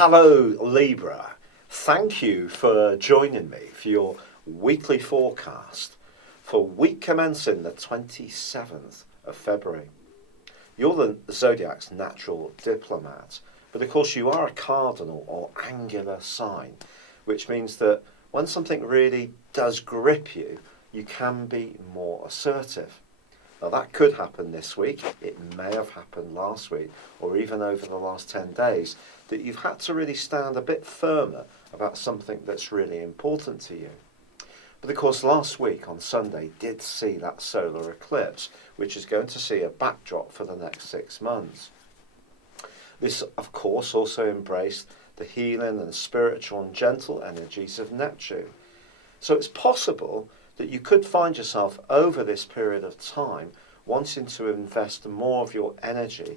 Hello Libra, thank you for joining me for your weekly forecast for week commencing the 27th of February. You're the Zodiac's natural diplomat, but of course you are a cardinal or angular sign, which means that when something really does grip you, you can be more assertive. Now that could happen this week, it may have happened last week, or even over the last 10 days, that you've had to really stand a bit firmer about something that's really important to you. But of course last week on Sunday did see that solar eclipse, which is going to see a backdrop for the next 6 months. This of course also embraced the healing and spiritual and gentle energies of Neptune. So it's possible that you could find yourself over this period of time wanting to invest more of your energy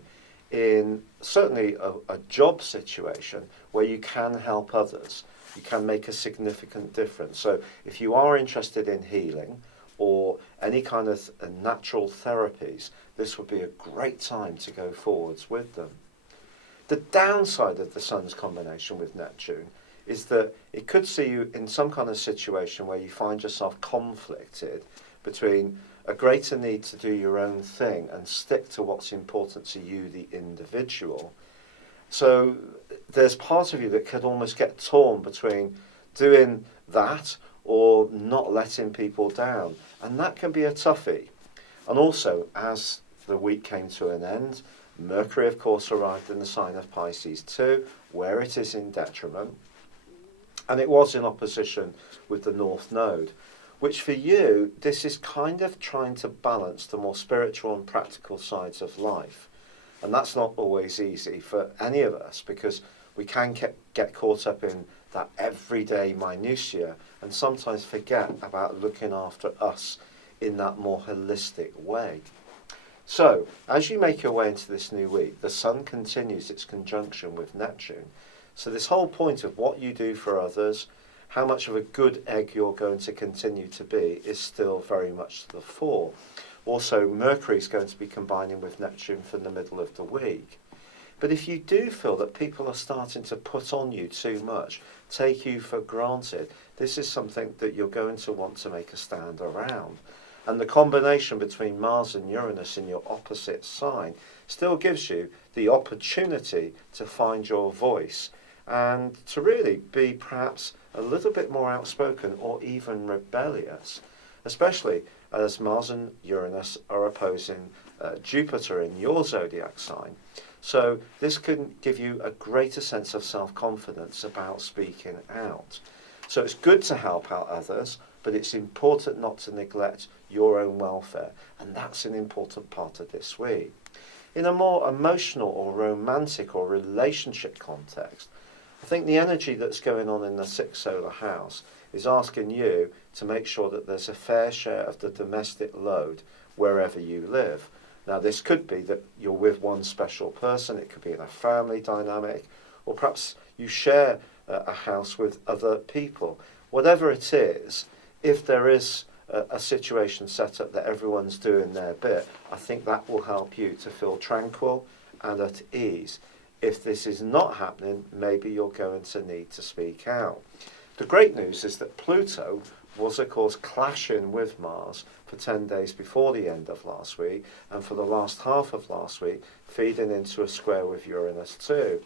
in certainly a job situation where you can help others. You can make a significant difference. So if you are interested in healing or any kind of natural therapies, this would be a great time to go forwards with them. The downside of the Sun's combination with Neptune is that it could see you in some kind of situation where you find yourself conflicted between a greater need to do your own thing and stick to what's important to you, the individual. So there's part of you that could almost get torn between doing that or not letting people down. And that can be a toughie. And also, as the week came to an end, Mercury, of course, arrived in the sign of Pisces too, where it is in detriment. And it was in opposition with the North Node, which for you, this is kind of trying to balance the more spiritual and practical sides of life. And that's not always easy for any of us, because we can get caught up in that everyday minutiae and sometimes forget about looking after us in that more holistic way. So, as you make your way into this new week, the Sun continues its conjunction with Neptune. So this whole point of what you do for others, how much of a good egg you're going to continue to be, is still very much to the fore. Also, Mercury is going to be combining with Neptune for the middle of the week. But if you do feel that people are starting to put on you too much, take you for granted, this is something that you're going to want to make a stand around. And the combination between Mars and Uranus in your opposite sign still gives you the opportunity to find your voice and to really be perhaps a little bit more outspoken or even rebellious, especially as Mars and Uranus are opposing Jupiter in your zodiac sign. So this can give you a greater sense of self-confidence about speaking out. So it's good to help out others, but it's important not to neglect your own welfare, and that's an important part of this week. In a more emotional or romantic or relationship context, I think the energy that's going on in the 6th solar house is asking you to make sure that there's a fair share of the domestic load wherever you live. Now this could be that you're with one special person, it could be in a family dynamic, or perhaps you share a house with other people. Whatever it is, if there is a situation set up that everyone's doing their bit, I think that will help you to feel tranquil and at ease. If this is not happening, maybe you're going to need to speak out. The great news is that Pluto was, of course, clashing with Mars for 10 days before the end of last week, and for the last half of last week, feeding into a square with Uranus too.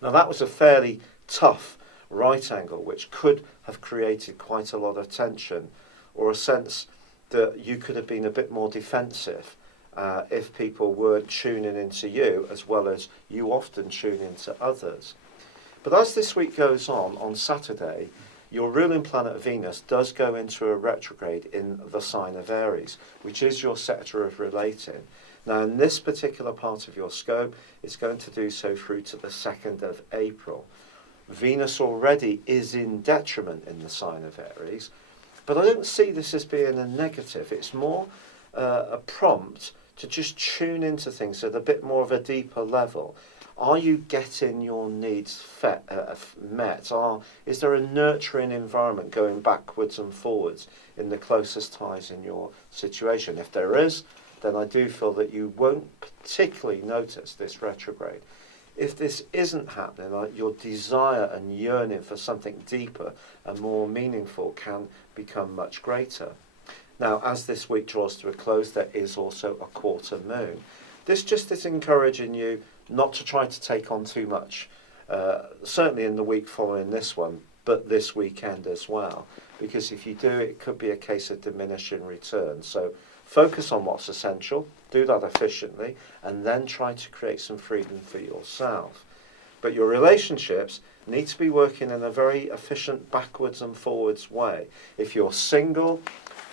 Now that was a fairly tough right angle, which could have created quite a lot of tension, or a sense that you could have been a bit more defensive if people were tuning into you as well as you often tune into others. But as this week goes on Saturday, your ruling planet Venus does go into a retrograde in the sign of Aries, which is your sector of relating. Now in this particular part of your scope, it's going to do so through to the 2nd of April. Venus already is in detriment in the sign of Aries, but I don't see this as being a negative. It's more a prompt to just tune into things at a bit more of a deeper level. Are you getting your needs met? Is there a nurturing environment going backwards and forwards in the closest ties in your situation? If there is, then I do feel that you won't particularly notice this retrograde. If this isn't happening, like your desire and yearning for something deeper and more meaningful can become much greater. Now, as this week draws to a close, there is also a quarter moon. This just is encouraging you not to try to take on too much, certainly in the week following this one, but this weekend as well. Because if you do, it could be a case of diminishing returns. So focus on what's essential, do that efficiently, and then try to create some freedom for yourself. But your relationships need to be working in a very efficient backwards and forwards way. If you're single,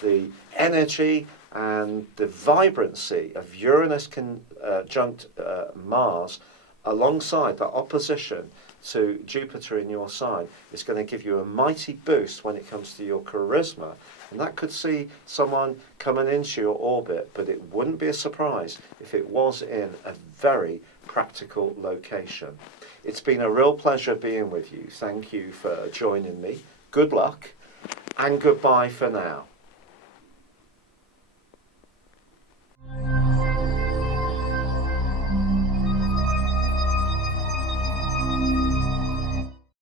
the energy and the vibrancy of Uranus conjunct Mars alongside that opposition to Jupiter in your sign is going to give you a mighty boost when it comes to your charisma. And that could see someone coming into your orbit, but it wouldn't be a surprise if it was in a very practical location. It's been a real pleasure being with you. Thank you for joining me. Good luck and goodbye for now.